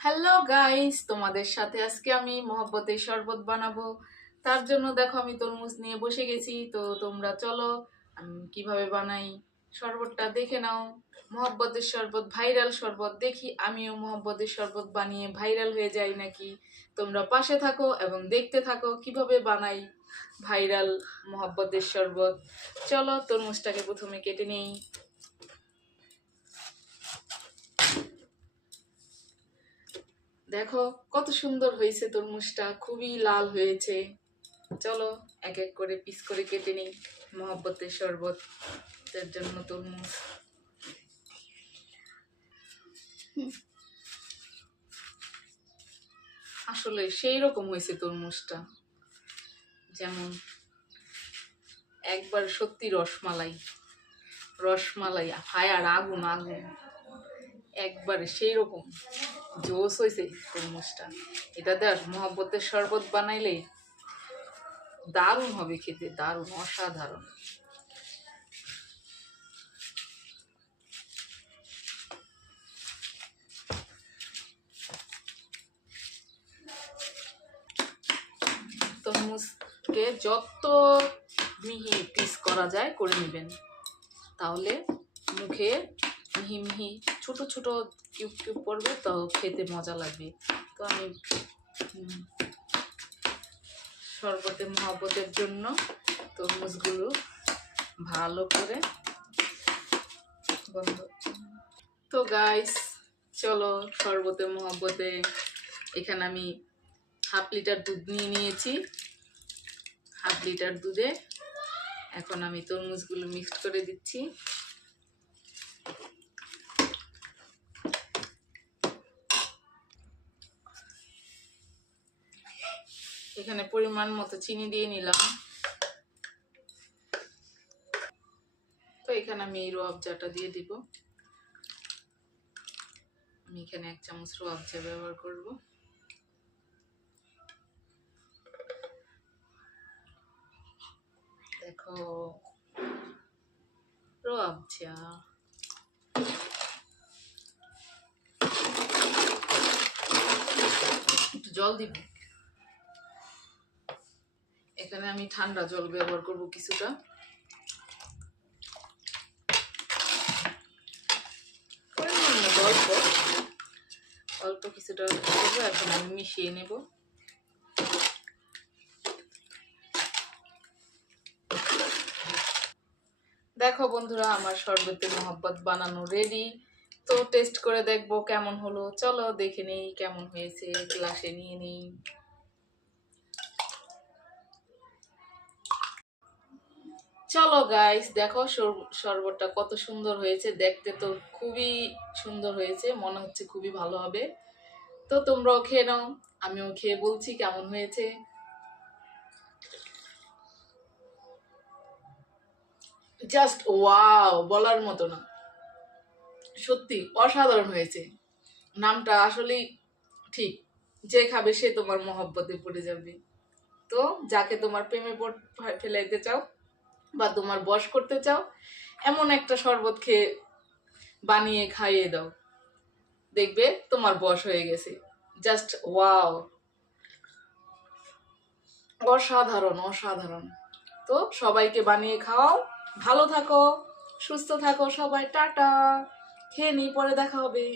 Hello guys, তোমাদের সাথে আজকে আমি মহব্বতের শরবত বানাবো। তার জন্য দেখো আমি তরমুজ নিয়ে বসে গেছি। তো তোমরা চলো আমি কিভাবে বানাই শরবতটা দেখে নাও। মহব্বতের শরবত ভাইরাল শরবত, দেখি আমিও মহব্বতের শরবত বানিয়ে ভাইরাল হয়ে যাই নাকি। তোমরা পাশে থাকো এবং দেখতে থাকো কিভাবে বানাই ভাইরাল মহব্বতের শরবত। চলো তরমুজটাকে প্রথমে কেটে নেই। দেখো কত সুন্দর হয়েছে তরমুজটা, খুবই লাল হয়েছে। চলো এক এক করে পিস করে কেটে নিই মহব্বতের শরবতের জন্য তরমুজ। আসলে সেই রকম হয়েছে তরমুজটা, যেমন একবার সত্যি রসমালাই রসমালাই, ফায়ার, আগুন আগুন, একবারে সেই রকম জোস হয়েছে তরমুজটা। এটা দেখ মহব্বতের শরবত বানাইলে দারুণ হবে খেতে, দারুণ, অসাধারণ। তরমুজকে যত মিহি পিস করা যায় করে নেবেন, তাহলে মুখে মিহি মিহি ছোট ছোট কিউব কিউব পড়বে, তো খেতে মজা লাগবে। তো আমি শরবতে মহব্বতের জন্য তরমুজগুলো ভালো করে বন্ধ। তো গাইস চলো শরবতে মহব্বতে, এখানে আমি হাফ লিটার দুধ নিয়ে নিয়েছি। হাফ লিটার দুধে এখন আমি তরমুজগুলো মিক্সড করে দিচ্ছি। এখানে পরিমাণ মতো চিনি দিয়ে নিলাম। তো এখানে আমি এই রুয়াবজাটা দিয়ে দিব। আমি এখানে 1 চামচ রুয়াবজা ব্যবহার করব। দেখো রুয়াবজা, একটু জল দিব। এখানে আমি ঠান্ডা জল ব্যবহার করব কিছুটা। অল্প অল্প কিছুটা করবো। এখন আমি মিশিয়ে নেব। দেখো বন্ধুরা, আমার শরবতে মহব্বত বানানো রেডি। তো টেস্ট করে দেখবো কেমন হলো। চলো দেখে নেই কেমন হয়েছে, গ্লাসে নিয়ে নেই। চলো গাইস দেখো শরবতটা কত সুন্দর হয়েছে, দেখতে তো খুবই সুন্দর হয়েছে, মনে হচ্ছে খুবই ভালো হবে। তো তোমরাও খেয়ে নাও, আমিও খেয়ে বলছি কেমন হয়েছে। জাস্ট ওয়াও, বলার মতো না, সত্যি অসাধারণ হয়েছে। নামটা আসলেই ঠিক, যে খাবে সে তোমার মহব্বতে পড়ে যাবে। তো যাকে তোমার প্রেমে ফেলাইতে চাও বা তোমার বশ করতে চাও, এমন একটা শরবত খেয়ে বানিয়ে খাইয়ে দাও, দেখবে তোমার বশ হয়ে গেছে। জাস্ট ওয়াও, অসাধারণ অসাধারণ। তো সবাইকে বানিয়ে খাওয়াও। ভালো থাকো, সুস্থ থাকো সবাই, টাটা। খেয়ে নিই, পরে দেখা হবে।